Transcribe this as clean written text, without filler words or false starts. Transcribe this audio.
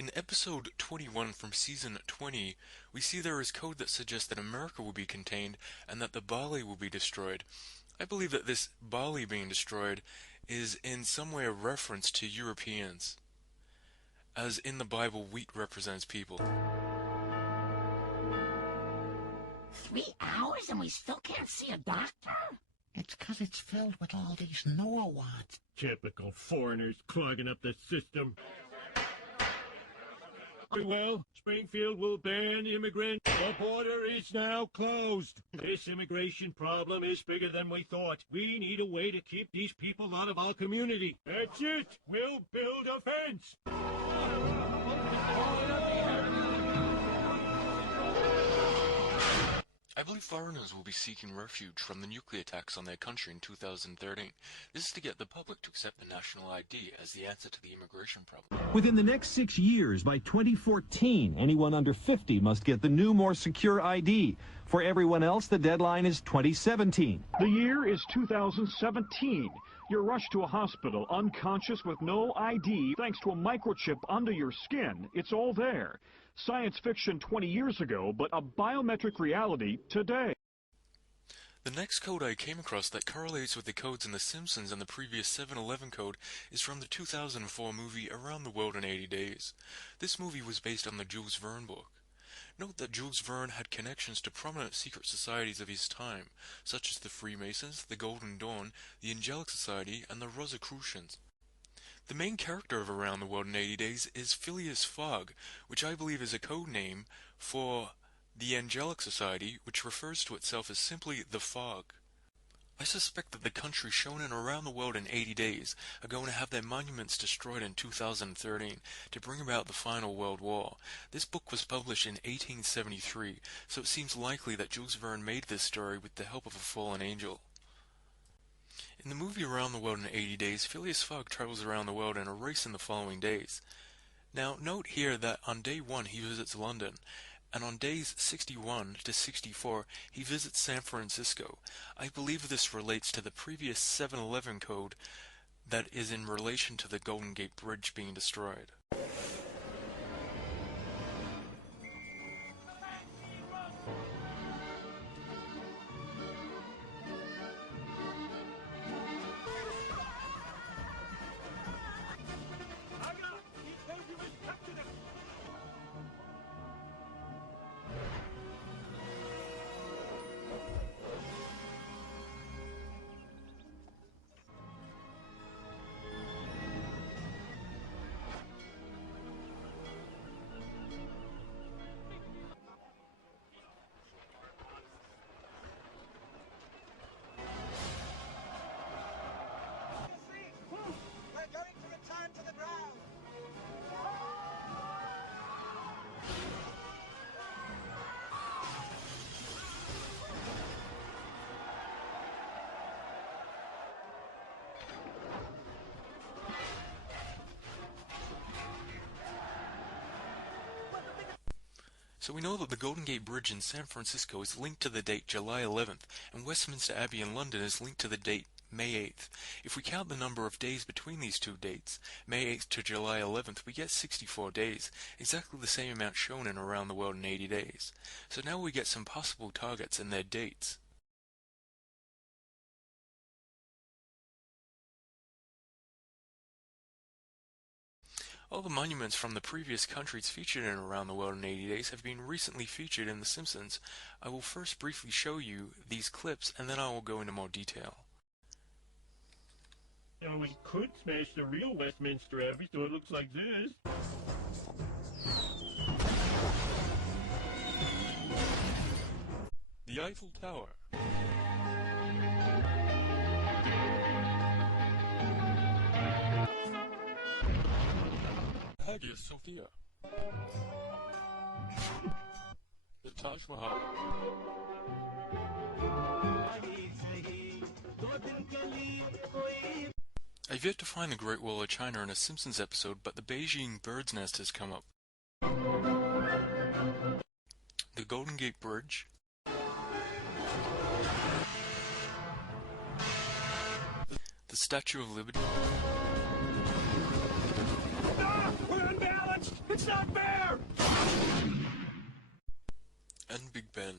In episode 21 from season 20, we see there is code that suggests that America will be contained and that the Bali will be destroyed. I believe that this Bali being destroyed is in some way a reference to Europeans. As in the Bible, wheat represents people. 3 hours and we still can't see a doctor? It's 'cause it's filled with all these NOAA. Typical foreigners clogging up the system. Well, Springfield will ban immigrants. The border is now closed. This immigration problem is bigger than we thought. We need a way to keep these people out of our community. That's it. We'll build a fence. I believe foreigners will be seeking refuge from the nuclear attacks on their country in 2013. This is to get the public to accept the national ID as the answer to the immigration problem. Within the next 6 years, by 2014, anyone under 50 must get the new, more secure ID. For everyone else, the deadline is 2017. The year is 2017. You're rushed to a hospital, unconscious with no ID, thanks to a microchip under your skin. It's all there. Science fiction 20 years ago, but a biometric reality today. The next code I came across that correlates with the codes in The Simpsons and the previous 7-Eleven code is from the 2004 movie Around the World in 80 Days. This movie was based on the Jules Verne book. Note that Jules Verne had connections to prominent secret societies of his time, such as the Freemasons, the Golden Dawn, the Angelic Society, and the Rosicrucians. The main character of Around the World in 80 Days is Phileas Fogg, which I believe is a code name for the Angelic Society, which refers to itself as simply the Fog. I suspect that the countries shown in Around the World in 80 Days are going to have their monuments destroyed in 2013 to bring about the final World War. This book was published in 1873, so it seems likely that Jules Verne made this story with the help of a fallen angel. In the movie Around the World in 80 Days, Phileas Fogg travels around the world in a race in the following days. Now, note here that on day 1 he visits London, and on days 61 to 64 he visits San Francisco. I believe this relates to the previous 7-Eleven code that is in relation to the Golden Gate Bridge being destroyed. So we know that the Golden Gate Bridge in San Francisco is linked to the date July 11th, and Westminster Abbey in London is linked to the date May 8th. If we count the number of days between these two dates, May 8th to July 11th, we get 64 days, exactly the same amount shown in Around the World in 80 Days. So now we get some possible targets and their dates. All the monuments from the previous countries featured in Around the World in 80 Days have been recently featured in The Simpsons. I will first briefly show you these clips, and then I will go into more detail. Now we could smash the real Westminster Abbey so it looks like this. The Eiffel Tower. Hagia Sophia. The Taj Mahal. I've yet to find the Great Wall of China in a Simpsons episode, but the Beijing Bird's Nest has come up. The Golden Gate Bridge. The Statue of Liberty. Ah, we're unbalanced! It's not Fire! And Big Ben.